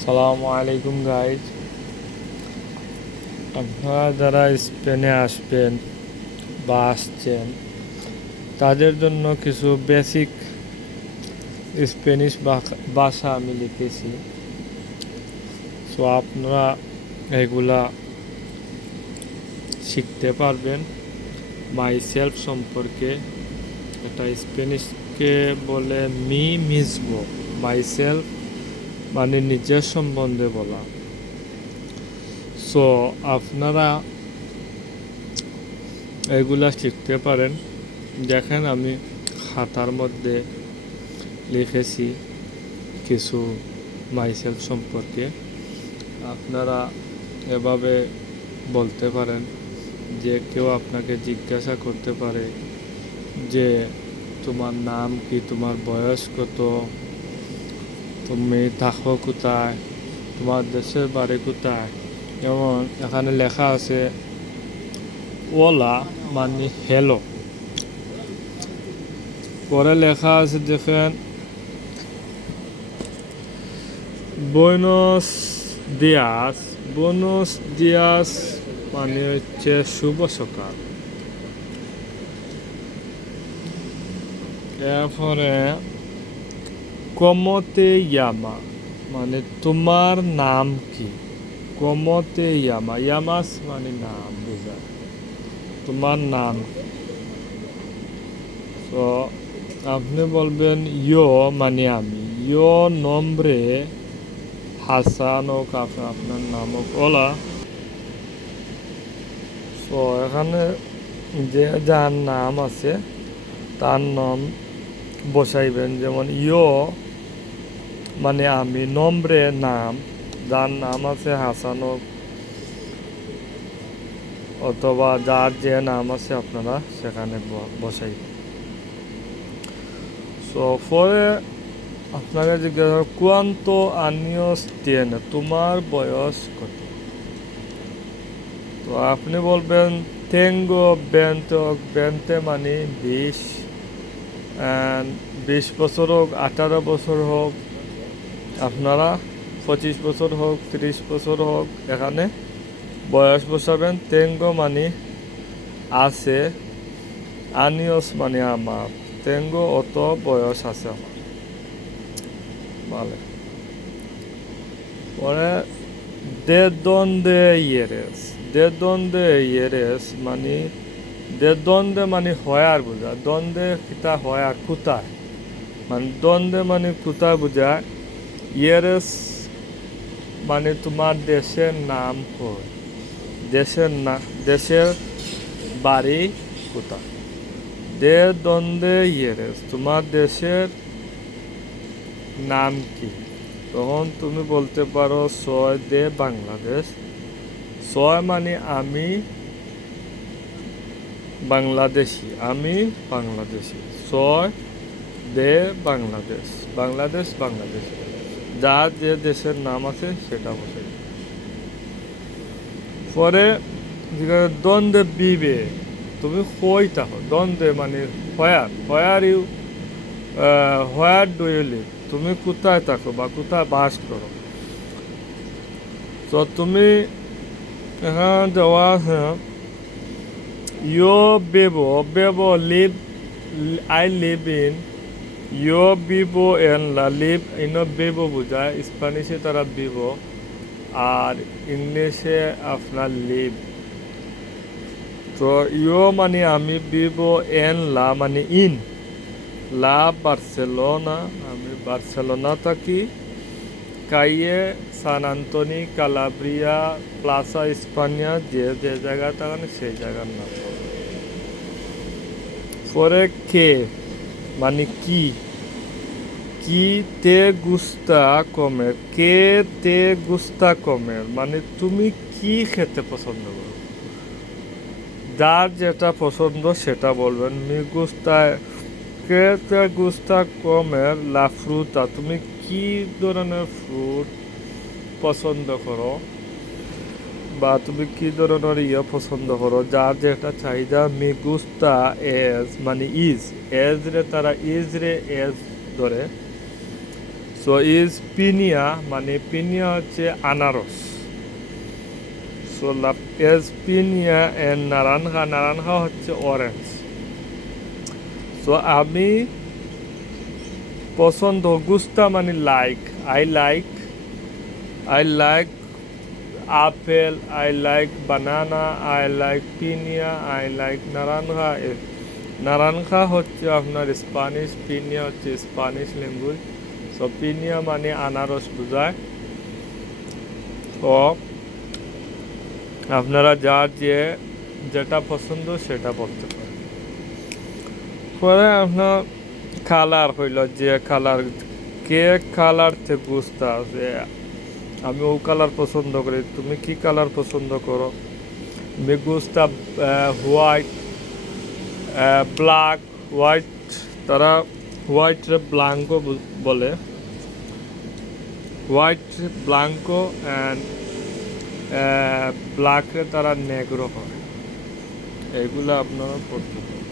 আসসালামু আলাইকুম গাইজ। আপনারা যারা স্পেনে আসবেন বা আসছেন তাদের জন্য কিছু বেসিক স্প্যানিশ ভাষা আমি লিখেছি। সো আপনারা এগুলা শিখতে পারবেন মাই সেলফ সম্পর্কে। এটা স্প্যানিশকে বলে মি মিসমো। মাই সেলফ মানে নিজের সম্বন্ধে বলা। সো আপনারা এগুলা শিখতে পারেন। দেখেন আমি খাতার মধ্যে লিখেছি কিছু মাইসেলফ সম্পর্কে। আপনারা এভাবে বলতে পারেন যে কেউ আপনাকে জিজ্ঞাসা করতে পারে যে তোমার নাম কি, তোমার বয়স কত, তুমি থাকো কোথায়, তোমার দেশের বাড়ি কোথায়। যেমন এখানে লেখা আছে ওলা মানে হ্যালো। পরে লেখা আছে দেখেন বুয়েনোস দিয়াস। বুয়েনোস দিয়াস মানে হচ্ছে শুভ সকাল। এরপরে কমতে ইয়ামা মানে তোমার নাম কি। কমতে ইয়ামা, ইয়ামাস মানে নাম বোঝায়, তোমার নাম। তো আপনি বলবেন ইয়ো মানে আমি, ইয়ো নম্বরে হাসান হোক, আপনার নাম হোক ওলা। তো এখানে যে যার নাম আছে তার নাম বসাইবেন। যেমন ইয়ো মানে আমি, নম্বরে নাম, যার নাম আছে হাসান হোক অথবা যার যে নাম আছে আপনারা সেখানে বসাইবেন। সো পরে আপনাকে জিজ্ঞাসা কুয়ান্তো আনিয়স তিয়েনে, তোমার বয়স কত। তো আপনি বলবেন তেঙ্গো বেন্তে হোক, বেন্তে মানে 20, 20 বছর হোক, 18 বছর হোক, আপনারা 25 বছর হোক, 30 বছর হোক, এখানে বয়স বসাবেন। তেঙ্গো মানে আছে, আনিয়স মানে আমার, তেঙ্গো অত বয়স আছে আমার। ভালো। পরে de donde eres, de donde eres মানে de donde মানে হয়ার বোঝায়, donde কিতা হয়ার কোথায়, মানে donde মানে কোথায় বোঝায়। eres মানে তোমার দেশের নাম হয়, দেশের না, দেশের বাড়ি কোথায়। de donde eres তোমার দেশের নাম কি। তখন তুমি বলতে পারো soy de বাংলাদেশ। soy মানে আমি বাংলাদেশি, আমি বাংলাদেশি। soy de Bangladesh, Bangladesh, Bangladesh. যার যে দেশের নাম আছে সেটা বসে। পরে দ্বন্দ্বে বিবে, তুমি কই থাকো। দ্বন্দ্বে মানে where, where you, where do you live, তুমি কোথায় থাকো বা কোথায় বাস করো। তো তুমি এখানে দেওয়া আছে ইয়ো বেবো, বেবো লিভ, আই লিভ ইন। ইয়ো বিবো এন লা লিভ, ইনো বেবো বোঝায়, স্প্যানিশে তারা বিবো, আর ইংলিশে আপনার লিভ। তো ইয়ো মানে আমি, বিবো এন লা মানে ইন, লা বার্সেলোনা, আমি বার্সেলোনা থাকি। কাইয়ে সান আন্তনি কালাব্রিয়া প্লাসা স্পানিয়া, যে যে জায়গা থাকেন সেই জায়গার নাম। পরে কে মানে কি, কি তে গুস্তা কমের, কে তে গুস্তা কমের মানে তুমি কি খেতে পছন্দ করো। যার যেটা পছন্দ সেটা বলবেন। মি গুস্তা, কে তে গুস্তা কমের লা ফ্রুতা, তুমি কি ধরনের ফ্রুট পছন্দ করো বা তুমি কি ধরনের পছন্দ করো। যার যেটা চাহিদা। মি গুস্তা এজ মানে ইজ, এজ রে তারা ইজ রে এজ ধরে। সো ইজ পিনিয়া মানে পিনিয়া হচ্ছে আনারস। সো এজ পিনিয়া এন্ড নারানহা, নারানহা হচ্ছে অরেঞ্জ। সো আমি পছন্দ, গুস্তা মানে like, I like apple, I like banana, I like পিনিয়া, আই লাইক নারানহা। নারানহা হচ্ছে আপনার স্প্যানিশ, পিনিয়া হচ্ছে স্প্যানিশ ল্যাঙ্গুয়েজ। সো পিনিয়া মানে আনারস বোঝায়। তো আপনারা যার যেটা পছন্দ সেটা বলতে পারেন। পরে আপনার কালার হইল, যে কালার, কে কালার তে গুস্তা আছে, আমি ও কালার পছন্দ করি, তুমি কি কালার পছন্দ করো? মে গুস্তা হোয়াইট, ব্ল্যাক, হোয়াইট, তারা হোয়াইট রে ব্লাঙ্কো বলে, হোয়াইট ব্লাঙ্কো অ্যান্ড ব্ল্যাক রে তারা নেগ্রো হয়। এগুলো আপনারা পড়তে পারেন।